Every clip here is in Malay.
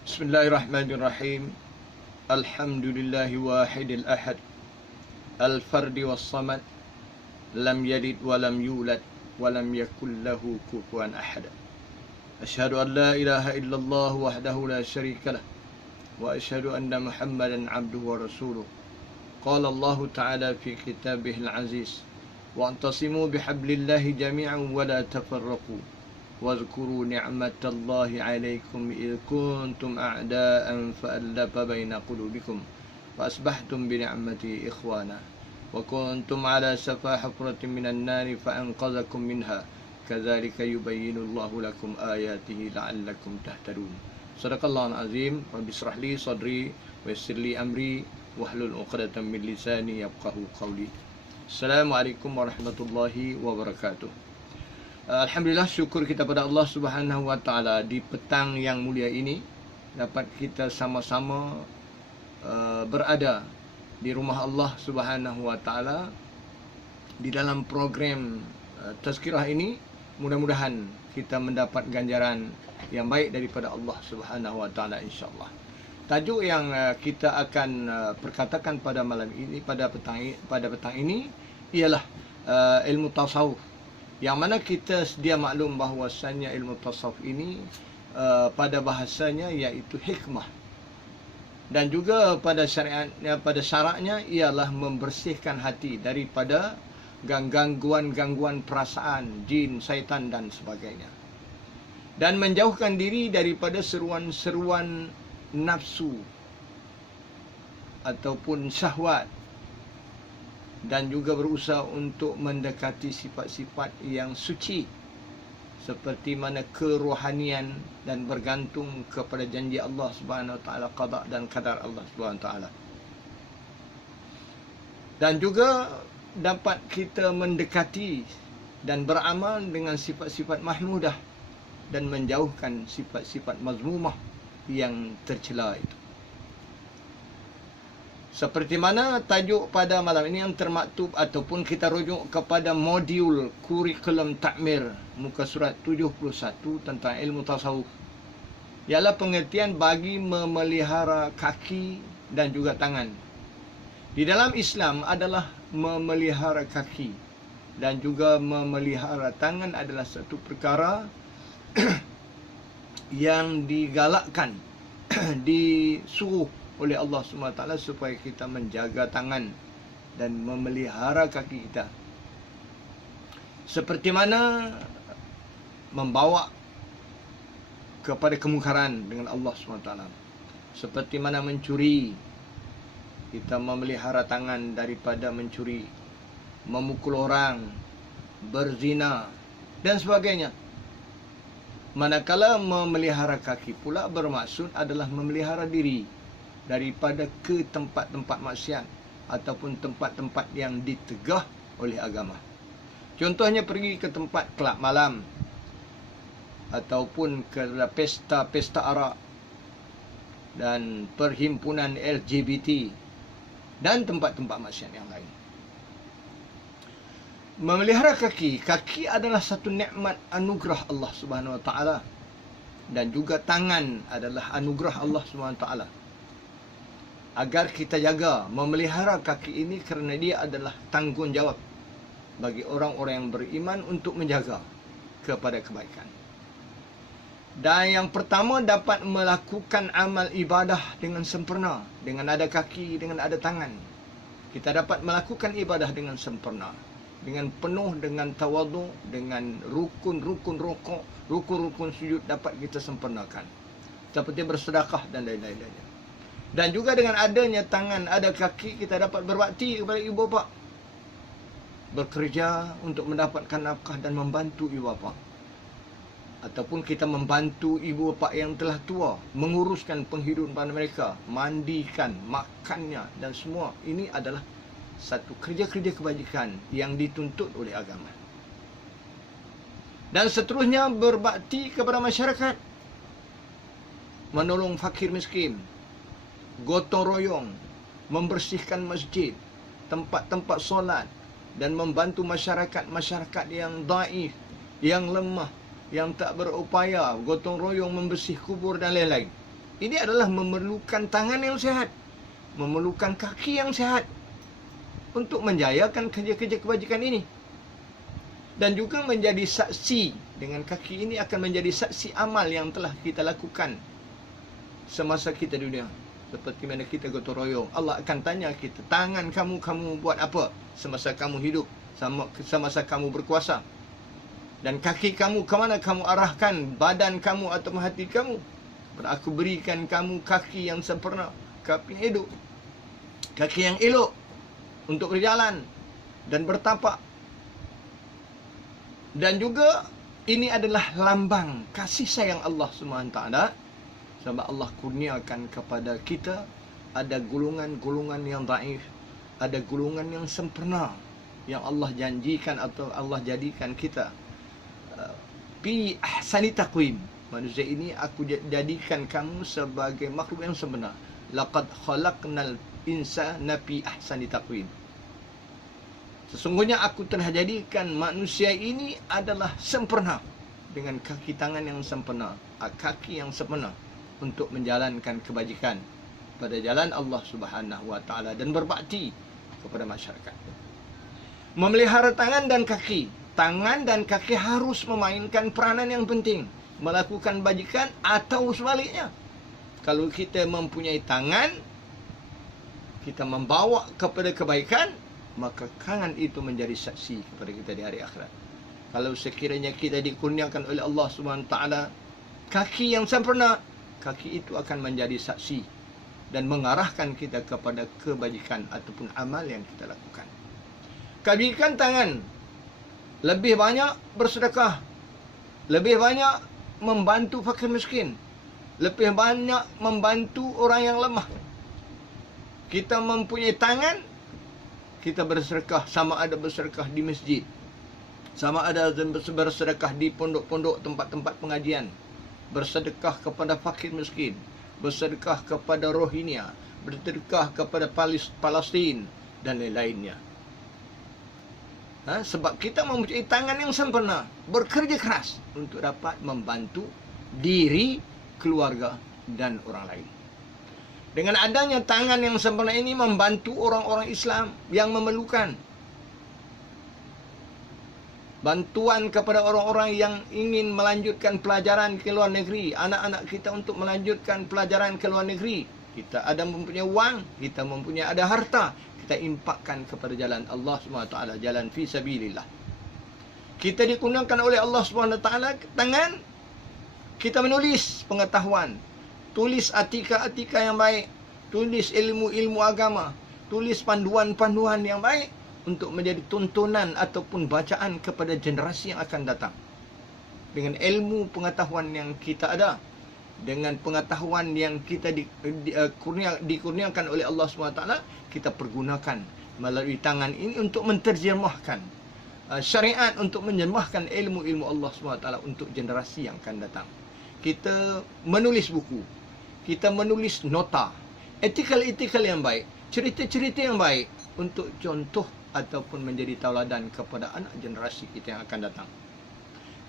Bismillahirrahmanirrahim. Alhamdulillahi wahidil ahad, al-fardi was-samad, lam yalid wa lam yulad wa lam yakul lahu kufuwan ahad. Asyhadu an la ilaha illallah wahdahu la syarika lah wa asyhadu anna Muhammadan abduhu wa rasuluh. Qala Allah Ta'ala fi kitabihil aziz, wa'tasimu bihablillahi jami'an wa la tafarraqu. واذكروا نعمة الله عليكم إذ كنتم أعداء فألف بين قلوبكم فأصبحتم بنعمته إخوانا وكنتم على شفا حفرة من النار فأنقذكم منها كذلك يبين الله لكم آياته لعلكم تهتدون. صدق الله العظيم. رب اشرح لي صدري ويسر لي أمري واحلل عقدة من لساني يفقهوا قولي. Assalamualaikum warahmatullahi wabarakatuh. Alhamdulillah, syukur kita pada Allah Subhanahu wa taala di petang yang mulia ini dapat kita sama-sama berada di rumah Allah Subhanahu wa taala di dalam program tazkirah ini. Mudah-mudahan kita mendapat ganjaran yang baik daripada Allah Subhanahu wa taala insya-Allah. Tajuk yang kita akan perkatakan pada malam ini, pada petang ini ialah ilmu tasawuf. Yang mana kita sedia maklum bahawasanya ilmu tasawuf ini pada bahasanya iaitu hikmah. Dan juga pada syariatnya, pada syaraknya ialah membersihkan hati daripada gangguan-gangguan perasaan, jin, syaitan dan sebagainya. Dan menjauhkan diri daripada seruan-seruan nafsu ataupun syahwat. Dan juga berusaha untuk mendekati sifat-sifat yang suci seperti mana kerohanian dan bergantung kepada janji Allah Subhanahu wa taala, qada dan qadar Allah Subhanahu wa taala. Dan juga dapat kita mendekati dan beramal dengan sifat-sifat mahmudah dan menjauhkan sifat-sifat mazmumah yang tercela itu. Seperti mana tajuk pada malam ini yang termaktub ataupun kita rujuk kepada modul kurikulum takmir muka surat 71 tentang ilmu tasawuf, ialah pengertian bagi memelihara kaki dan juga tangan. Di dalam Islam adalah memelihara kaki dan juga memelihara tangan adalah satu perkara yang digalakkan, disuruh oleh Allah SWT supaya kita menjaga tangan dan memelihara kaki kita. Seperti mana membawa kepada kemungkaran dengan Allah SWT. Seperti mana mencuri, kita memelihara tangan daripada mencuri, memukul orang, berzina dan sebagainya. Manakala memelihara kaki pula bermaksud adalah memelihara diri daripada ke tempat-tempat maksiat ataupun tempat-tempat yang ditegah oleh agama. Contohnya pergi ke tempat kelab malam ataupun ke pesta-pesta arak dan perhimpunan LGBT dan tempat-tempat maksiat yang lain. Memelihara kaki adalah satu nikmat anugerah Allah Subhanahu wa taala, dan juga tangan adalah anugerah Allah Subhanahu wa taala. Agar kita jaga, memelihara kaki ini kerana dia adalah tanggungjawab bagi orang-orang yang beriman untuk menjaga kepada kebaikan. Dan yang pertama, dapat melakukan amal ibadah dengan sempurna, dengan ada kaki, dengan ada tangan. Kita dapat melakukan ibadah dengan sempurna, dengan penuh, dengan tawaduk, dengan rukun-rukun rukuk, rukun-rukun sujud dapat kita sempurnakan. Seperti bersedekah dan lain-lain. Dan juga dengan adanya tangan, ada kaki, kita dapat berbakti kepada ibu bapa, bekerja untuk mendapatkan nafkah dan membantu ibu bapa. Ataupun kita membantu ibu bapa yang telah tua, menguruskan penghidupan mereka, mandikan, makannya dan semua. Ini adalah satu kerja-kerja kebajikan yang dituntut oleh agama. Dan seterusnya, berbakti kepada masyarakat, menolong fakir miskin, gotong royong, membersihkan masjid, tempat-tempat solat, dan membantu masyarakat yang daif, yang lemah, yang tak berupaya, gotong royong membersih kubur dan lain-lain. Ini adalah memerlukan tangan yang sehat, memerlukan kaki yang sehat untuk menjayakan kerja-kerja kebajikan ini. Dan juga menjadi saksi, dengan kaki ini akan menjadi saksi amal yang telah kita lakukan semasa kita di dunia. Seperti mana kita gotong royong, Allah akan tanya kita, tangan kamu buat apa semasa kamu hidup, semasa kamu berkuasa. Dan kaki kamu, ke mana kamu arahkan badan kamu atau hati kamu. Aku berikan kamu kaki yang sempurna, kaki yang hidup, kaki yang elok untuk berjalan dan bertapak. Dan juga ini adalah lambang kasih sayang Allah SWT. Sebab Allah kurniakan kepada kita ada golongan-golongan yang daif, ada golongan yang sempurna yang Allah janjikan atau Allah jadikan kita fi ahsani taqwim. Manusia ini aku jadikan kamu sebagai makhluk yang sempurna. Laqad khalaqnal insana fi ahsani taqwim. Sesungguhnya aku telah jadikan manusia ini adalah sempurna, dengan kaki tangan yang sempurna, kaki yang sempurna untuk menjalankan kebajikan pada jalan Allah Subhanahu wa taala dan berbakti kepada masyarakat. Memelihara tangan dan kaki. Tangan dan kaki harus memainkan peranan yang penting, melakukan bajikan atau sebaliknya. Kalau kita mempunyai tangan, kita membawa kepada kebaikan, maka tangan itu menjadi saksi kepada kita di hari akhirat. Kalau sekiranya kita dikurniakan oleh Allah SWT kaki yang sempurna, kaki itu akan menjadi saksi dan mengarahkan kita kepada kebajikan ataupun amal yang kita lakukan. Kebajikan tangan, lebih banyak bersedekah, lebih banyak membantu fakir miskin, lebih banyak membantu orang yang lemah. Kita mempunyai tangan, kita bersedekah, sama ada bersedekah di masjid, sama ada bersedekah di pondok-pondok, tempat-tempat pengajian, bersedekah kepada fakir miskin, bersedekah kepada Rohingya, bersedekah kepada Palestin dan lain-lainnya. Sebab kita mempunyai tangan yang sempurna, bekerja keras untuk dapat membantu diri, keluarga dan orang lain. Dengan adanya tangan yang sempurna ini membantu orang-orang Islam yang memerlukan. Bantuan kepada orang-orang yang ingin melanjutkan pelajaran ke luar negeri, anak-anak kita untuk melanjutkan pelajaran ke luar negeri. Kita ada mempunyai wang, kita mempunyai ada harta, kita impakkan kepada jalan Allah SWT, jalan fi sabilillah. Kita digunakan oleh Allah SWT tangan, kita menulis pengetahuan, tulis artikel-artikel yang baik, tulis ilmu-ilmu agama, tulis panduan-panduan yang baik untuk menjadi tuntunan ataupun bacaan kepada generasi yang akan datang. Dengan ilmu pengetahuan yang kita ada, dengan pengetahuan yang kita dikurniakan oleh Allah SWT, kita pergunakan melalui tangan ini untuk menterjemahkan syariat, untuk menterjemahkan ilmu-ilmu Allah SWT untuk generasi yang akan datang. Kita menulis buku, kita menulis nota, artikel-artikel yang baik, cerita-cerita yang baik untuk contoh ataupun menjadi tauladan kepada anak generasi kita yang akan datang.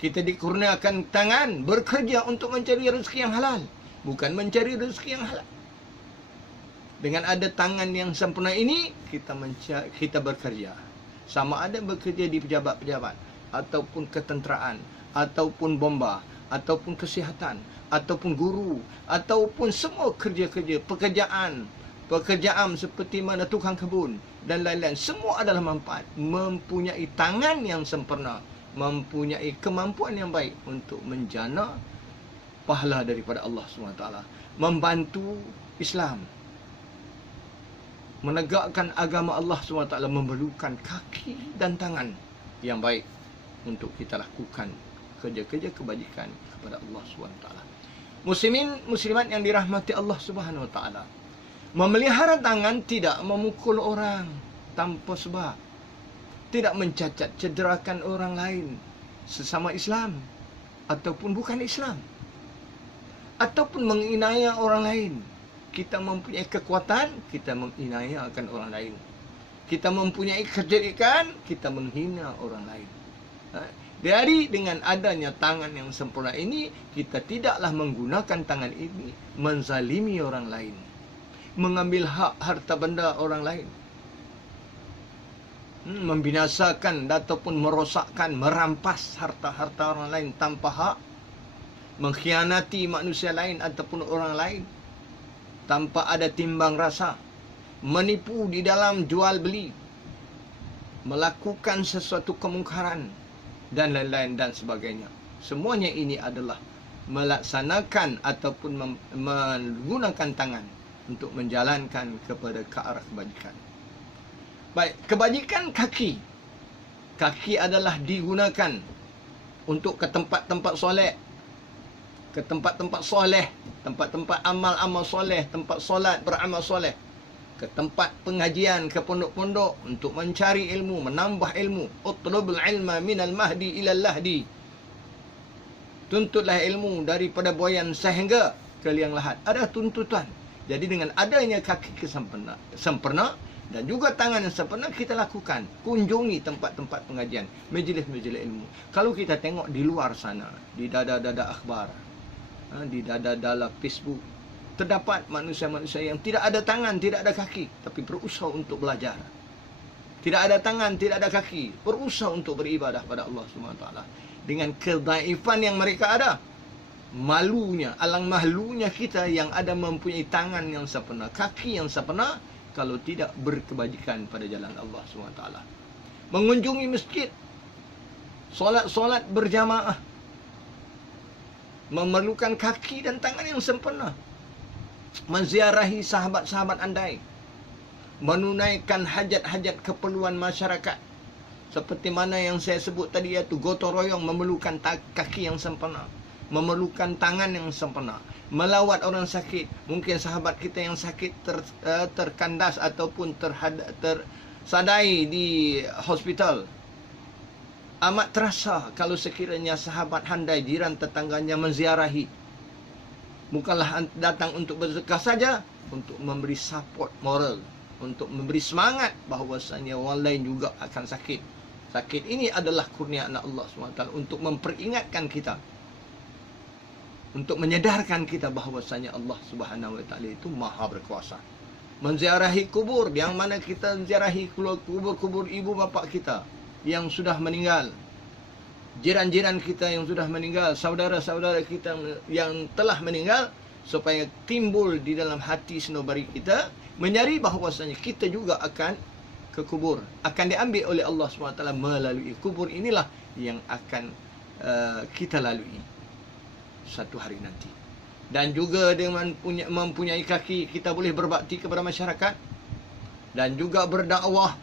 Kita dikurniakan tangan, bekerja untuk mencari rezeki yang halal, bukan mencari rezeki yang halal. Dengan ada tangan yang sempurna ini, kita bekerja. Sama ada bekerja di pejabat-pejabat, ataupun ketenteraan, ataupun bomba, ataupun kesihatan, ataupun guru, ataupun semua kerja-kerja, pekerjaan seperti mana tukang kebun dan lain-lain. Semua adalah manfaat. Mempunyai tangan yang sempurna, mempunyai kemampuan yang baik untuk menjana pahala daripada Allah SWT. Membantu Islam, menegakkan agama Allah SWT, memerlukan kaki dan tangan yang baik untuk kita lakukan kerja-kerja kebajikan kepada Allah SWT. Muslimin, muslimat yang dirahmati Allah Subhanahu Wa Taala, memelihara tangan tidak memukul orang tanpa sebab, tidak mencacat cederakan orang lain sesama Islam ataupun bukan Islam, ataupun menginaya orang lain. Kita mempunyai kekuatan, kita menginayakan orang lain. Kita mempunyai kecerdikan, kita menghina orang lain. Dari dengan adanya tangan yang sempurna ini, kita tidaklah menggunakan tangan ini menzalimi orang lain, mengambil hak harta benda orang lain, membinasakan ataupun merosakkan, merampas harta-harta orang lain tanpa hak, mengkhianati manusia lain ataupun orang lain tanpa ada timbang rasa, menipu di dalam jual beli, melakukan sesuatu kemungkaran dan lain-lain dan sebagainya. Semuanya ini adalah melaksanakan ataupun menggunakan tangan untuk menjalankan kepada ke arah kebajikan. Baik, kebajikan kaki. Kaki adalah digunakan untuk ke tempat-tempat soleh, ke tempat-tempat soleh, tempat-tempat amal-amal soleh, tempat solat beramal soleh, ke tempat pengajian, ke pondok-pondok untuk mencari ilmu, menambah ilmu. Utlubul ilma minal mahdi ilal lahdi. Tuntutlah ilmu daripada buayan sehingga ke liang lahat. Ada tuntutan. Jadi dengan adanya kaki sempurna dan juga tangan yang sempurna, kita lakukan. Kunjungi tempat-tempat pengajian, majlis-majlis ilmu. Kalau kita tengok di luar sana, di dada-dada akhbar, di dada-dada Facebook, terdapat manusia-manusia yang tidak ada tangan, tidak ada kaki, tapi berusaha untuk belajar. Tidak ada tangan, tidak ada kaki, berusaha untuk beribadah pada Allah SWT. Dengan kedaifan yang mereka ada, malunya, alang malunya kita yang ada mempunyai tangan yang sempurna, kaki yang sempurna, kalau tidak berkebajikan pada jalan Allah SWT. Mengunjungi masjid, solat-solat berjamaah, memerlukan kaki dan tangan yang sempurna. Menziarahi sahabat-sahabat andai, menunaikan hajat-hajat keperluan masyarakat, seperti mana yang saya sebut tadi, iaitu gotong royong, memerlukan kaki yang sempurna, memerlukan tangan yang sempurna, melawat orang sakit. Mungkin sahabat kita yang sakit terkandas ataupun tersadai di hospital. Amat terasa kalau sekiranya sahabat handai, jiran tetangganya menziarahi. Bukanlah datang untuk bersedekah saja, untuk memberi support moral, untuk memberi semangat bahawasanya orang lain juga akan sakit. Sakit ini adalah kurniaan Allah SWT untuk memperingatkan kita, untuk menyedarkan kita bahawasanya Allah SWT itu maha berkuasa. Menziarahi kubur, yang mana kita menziarahi kubur-kubur ibu bapa kita yang sudah meninggal, jiran-jiran kita yang sudah meninggal, saudara-saudara kita yang telah meninggal, supaya timbul di dalam hati senobari kita menyadari bahawasanya kita juga akan ke kubur, akan diambil oleh Allah SWT melalui kubur. Inilah yang akan kita lalui satu hari nanti. Dan juga dengan mempunyai kaki, kita boleh berbakti kepada masyarakat dan juga berdakwah,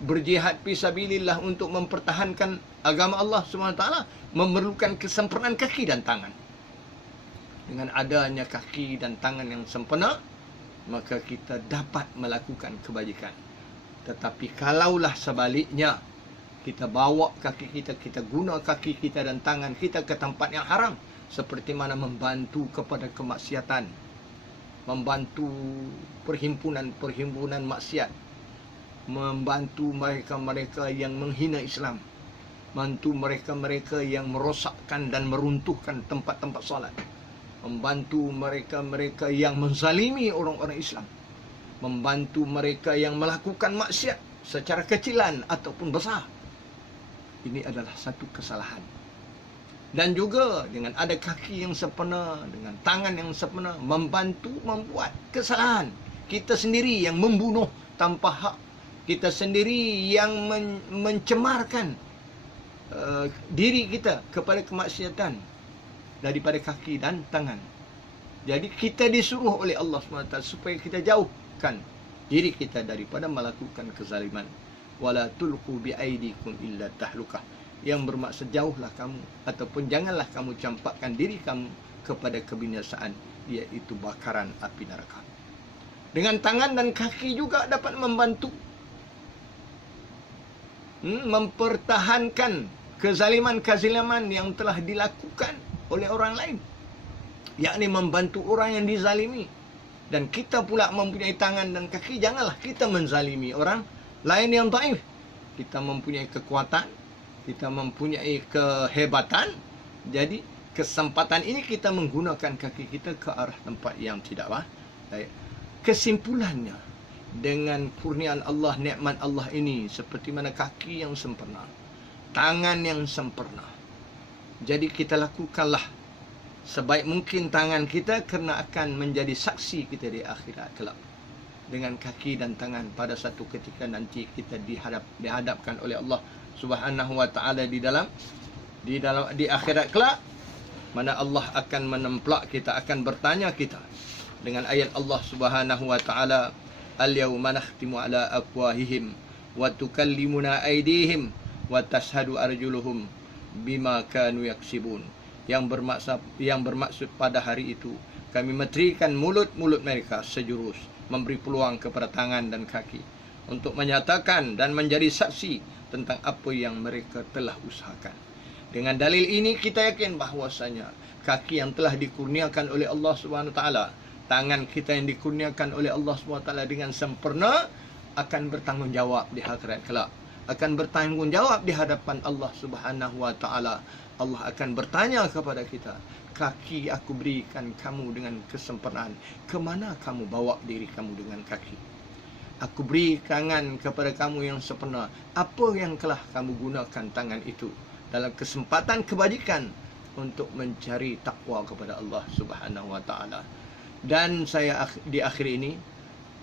berjihad fisabilillah untuk mempertahankan agama Allah SWT, memerlukan kesempurnaan kaki dan tangan. Dengan adanya kaki dan tangan yang sempurna, maka kita dapat melakukan kebajikan. Tetapi kalaulah sebaliknya, kita bawa kaki kita, kita guna kaki kita dan tangan kita ke tempat yang haram, seperti mana membantu kepada kemaksiatan, membantu perhimpunan-perhimpunan maksiat, membantu mereka-mereka yang menghina Islam, membantu mereka-mereka yang merosakkan dan meruntuhkan tempat-tempat solat, membantu mereka-mereka yang menzalimi orang-orang Islam, membantu mereka yang melakukan maksiat secara kecilan ataupun besar. Ini adalah satu kesalahan. Dan juga dengan ada kaki yang sempurna, dengan tangan yang sempurna, membantu membuat kesalahan. Kita sendiri yang membunuh tanpa hak, kita sendiri yang mencemarkan diri kita kepada kemaksiatan daripada kaki dan tangan. Jadi kita disuruh oleh Allah SWT supaya kita jauhkan diri kita daripada melakukan kezaliman. Wala tulqu biaidikum illa tahlukah, yang bermaksud jauhlah kamu ataupun janganlah kamu campakkan diri kamu kepada kebinasaan, iaitu bakaran api neraka. Dengan tangan dan kaki juga dapat membantu mempertahankan kezaliman-kezaliman yang telah dilakukan oleh orang lain, yakni membantu orang yang dizalimi. Dan kita pula mempunyai tangan dan kaki, janganlah kita menzalimi orang lain yang dhaif. Kita mempunyai kekuatan, kita mempunyai kehebatan. Jadi kesempatan ini kita menggunakan kaki kita ke arah tempat yang tidak baik. Kesimpulannya, dengan kurniaan Allah, nikmat Allah ini, seperti mana kaki yang sempurna, tangan yang sempurna, jadi kita lakukanlah sebaik mungkin tangan kita, kerana akan menjadi saksi kita di akhirat kelak. Dengan kaki dan tangan pada satu ketika nanti kita dihadapkan oleh Allah Subhanahu wa taala di akhirat kelak, mana Allah akan menemplak kita, akan bertanya kita dengan ayat Allah Subhanahu wa taala, al-yawma nakhtimu ala afwahihim wa tukallimuna aydihim wa tashhadu arjuluhum bima kanu yaksibun. Yang bermaksud pada hari itu kami meterikan mulut-mulut mereka sejurus, memberi peluang kepada tangan dan kaki untuk menyatakan dan menjadi saksi tentang apa yang mereka telah usahakan. Dengan dalil ini kita yakin bahwasanya kaki yang telah dikurniakan oleh Allah Subhanahu wa taala, tangan kita yang dikurniakan oleh Allah Subhanahu wa taala dengan sempurna, akan bertanggungjawab di akhirat kelak, akan bertanggungjawab di hadapan Allah Subhanahu wa taala. Allah akan bertanya kepada kita, kaki aku berikan kamu dengan kesempurnaan, kemana kamu bawa diri kamu dengan kaki? Aku beri tangan kepada kamu yang sempurna, apa yang telah kamu gunakan tangan itu dalam kesempatan kebajikan untuk mencari takwa kepada Allah Subhanahu wa taala. Dan saya di akhir ini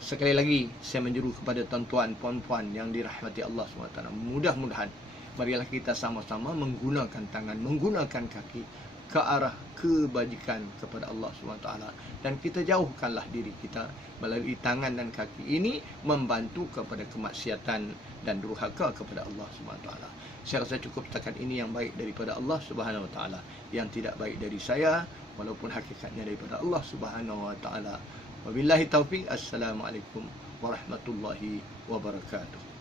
sekali lagi saya menyeru kepada tuan-tuan puan-puan yang dirahmati Allah Subhanahu wa taala, mudah-mudahan marilah kita sama-sama menggunakan tangan, menggunakan kaki ke arah kebajikan kepada Allah SWT. Dan kita jauhkanlah diri kita melalui tangan dan kaki ini membantu kepada kemaksiatan dan durhaka kepada Allah SWT. Saya rasa cukup setakat ini yang baik daripada Allah SWT. Yang tidak baik dari saya, walaupun hakikatnya daripada Allah SWT. Wabillahi taufiq. Assalamualaikum warahmatullahi wabarakatuh.